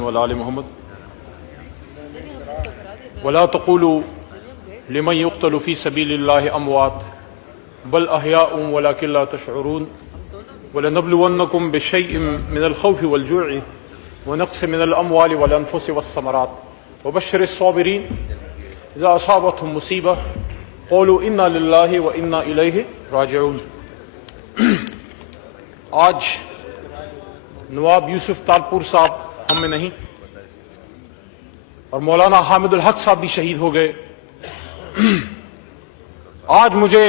وعلى آل محمد ولا تقولوا لمن يقتل في سبيل الله أموات بل أحياء ولكن لا تشعرون ولنبلونكم بشيء من الخوف والجوع ونقص من الأموال والأنفس والثمرات وبشر الصابرين إذا أصابتهم مصيبة قولوا إنا لله وإنا إليه راجعون۔ آج نواب یوسف تالپور صاحب ہم میں نہیں اور مولانا حامد الحق صاحب بھی شہید ہو گئے۔ آج مجھے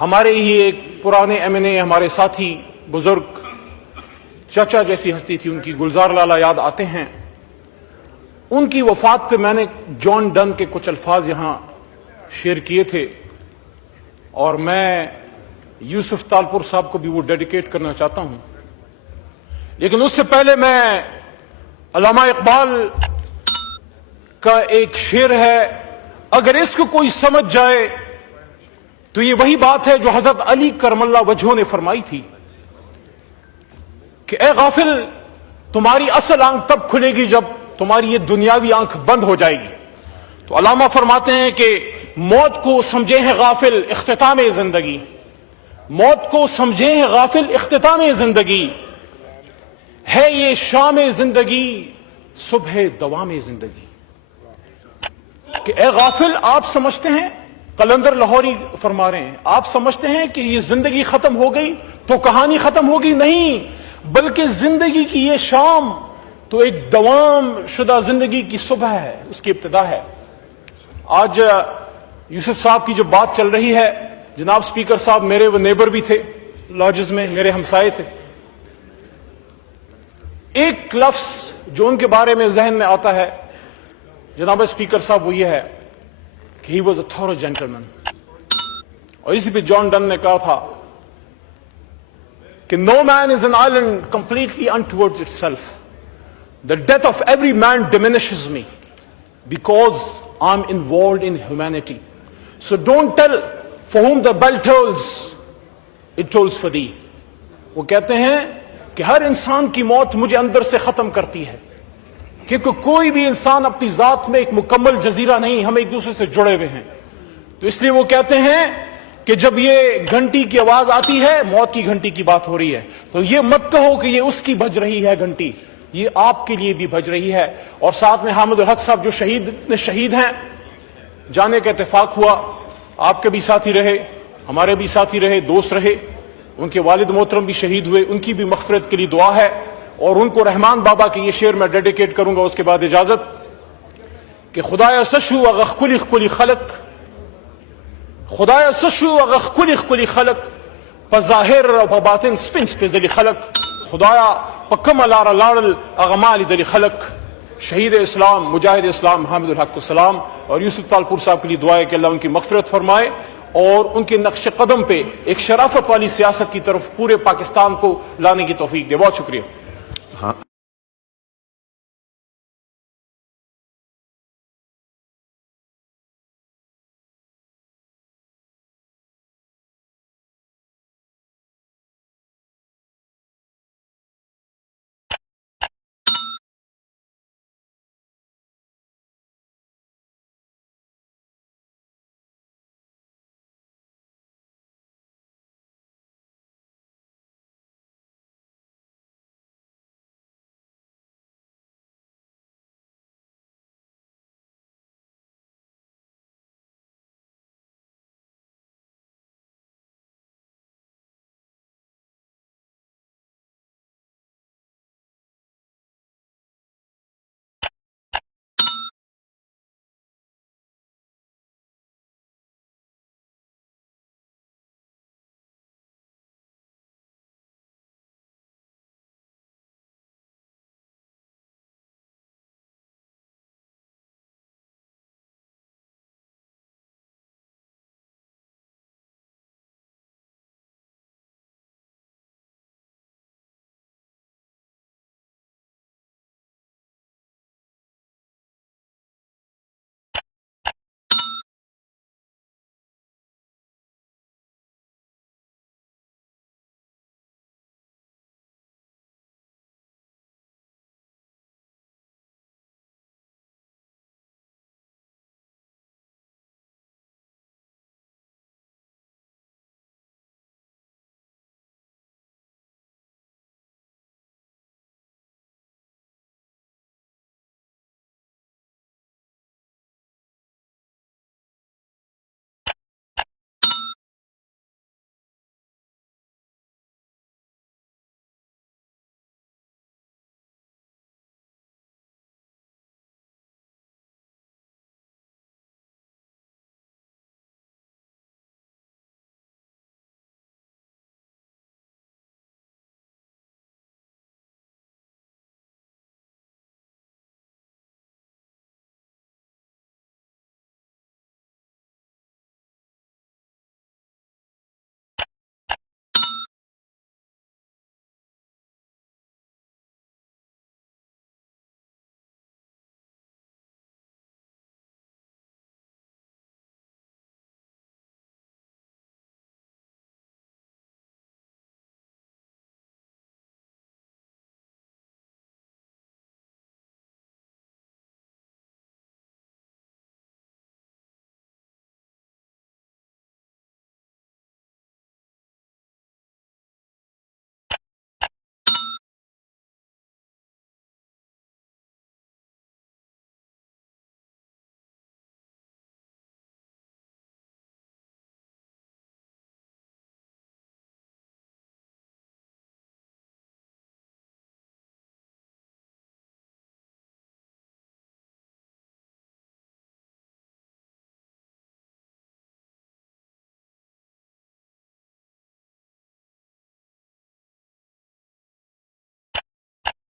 ہمارے ہی ایک پرانے ایم این اے ہمارے ساتھی بزرگ چچا جیسی ہستی تھی، ان کی گلزار لالا یاد آتے ہیں۔ ان کی وفات پہ میں نے جان ڈن کے کچھ الفاظ یہاں شیئر کیے تھے اور میں یوسف تالپور صاحب کو بھی وہ ڈیڈیکیٹ کرنا چاہتا ہوں، لیکن اس سے پہلے میں علامہ اقبال کا ایک شعر ہے، اگر اس کو کوئی سمجھ جائے تو یہ وہی بات ہے جو حضرت علی کرم اللہ وجہہ نے فرمائی تھی کہ اے غافل، تمہاری اصل آنکھ تب کھلے گی جب تمہاری یہ دنیاوی آنکھ بند ہو جائے گی۔ تو علامہ فرماتے ہیں کہ موت کو سمجھے ہیں غافل اختتام زندگی، موت کو سمجھے ہیں غافل اختتام زندگی، ہے یہ شام زندگی صبح دوام زندگی۔ کہ اے غافل، آپ سمجھتے ہیں، قلندر لاہوری فرما رہے ہیں، آپ سمجھتے ہیں کہ یہ زندگی ختم ہو گئی تو کہانی ختم ہوگی؟ نہیں، بلکہ زندگی کی یہ شام تو ایک دوام شدہ زندگی کی صبح ہے، اس کی ابتدا ہے۔ آج یوسف صاحب کی جو بات چل رہی ہے، جناب سپیکر صاحب میرے وہ نیبر بھی تھے لاجز میں، میرے ہمسائے تھے۔ ایک لفظ جو ان کے بارے میں ذہن میں آتا ہے جناب سپیکر صاحب، وہ یہ ہے کہ he was a thorough gentleman. اور اسی پہ جان ڈن نے کہا تھا کہ no man is an island completely in towards itself, the death of every man diminishes me because I am involved in humanity, so don't tell for whom the bell tolls it tolls for thee۔ وہ کہتے ہیں کہ ہر انسان کی موت مجھے اندر سے ختم کرتی ہے، کیونکہ کوئی بھی انسان اپنی ذات میں ایک مکمل جزیرہ نہیں، ہم ایک دوسرے سے جڑے ہوئے ہیں۔ تو اس لیے وہ کہتے ہیں کہ جب یہ گھنٹی کی آواز آتی ہے، موت کی گھنٹی کی بات ہو رہی ہے، تو یہ مت کہو کہ یہ اس کی بج رہی ہے گھنٹی، یہ آپ کے لیے بھی بج رہی ہے۔ اور ساتھ میں حامد الحق صاحب جو شہید ہیں، جانے کا اتفاق ہوا، آپ کے بھی ساتھی رہے، ہمارے بھی ساتھی رہے، دوست رہے، ان کے والد محترم بھی شہید ہوئے، ان کی بھی مغفرت کے لیے دعا ہے۔ اور ان کو رحمان بابا کے یہ شعر میں ڈیڈیکیٹ کروں گا، اس کے بعد اجازت، کہ خدایا سشو اغخ کلی کلی خلق، خدایا سشو اغخ کلی کلی خلق، پظاہر و باطن سپنس پہ ذلی خلق، خدایا پکم لارا لاڑل اغمالی دلی خلق۔ شہید اسلام، مجاہد اسلام حامد الحق کو سلام، اور یوسف تالپور صاحب کے لیے دعا ہے کہ اللہ ان کی مغفرت فرمائے اور ان کے نقش قدم پہ ایک شرافت والی سیاست کی طرف پورے پاکستان کو لانے کی توفیق دے۔ بہت شکریہ۔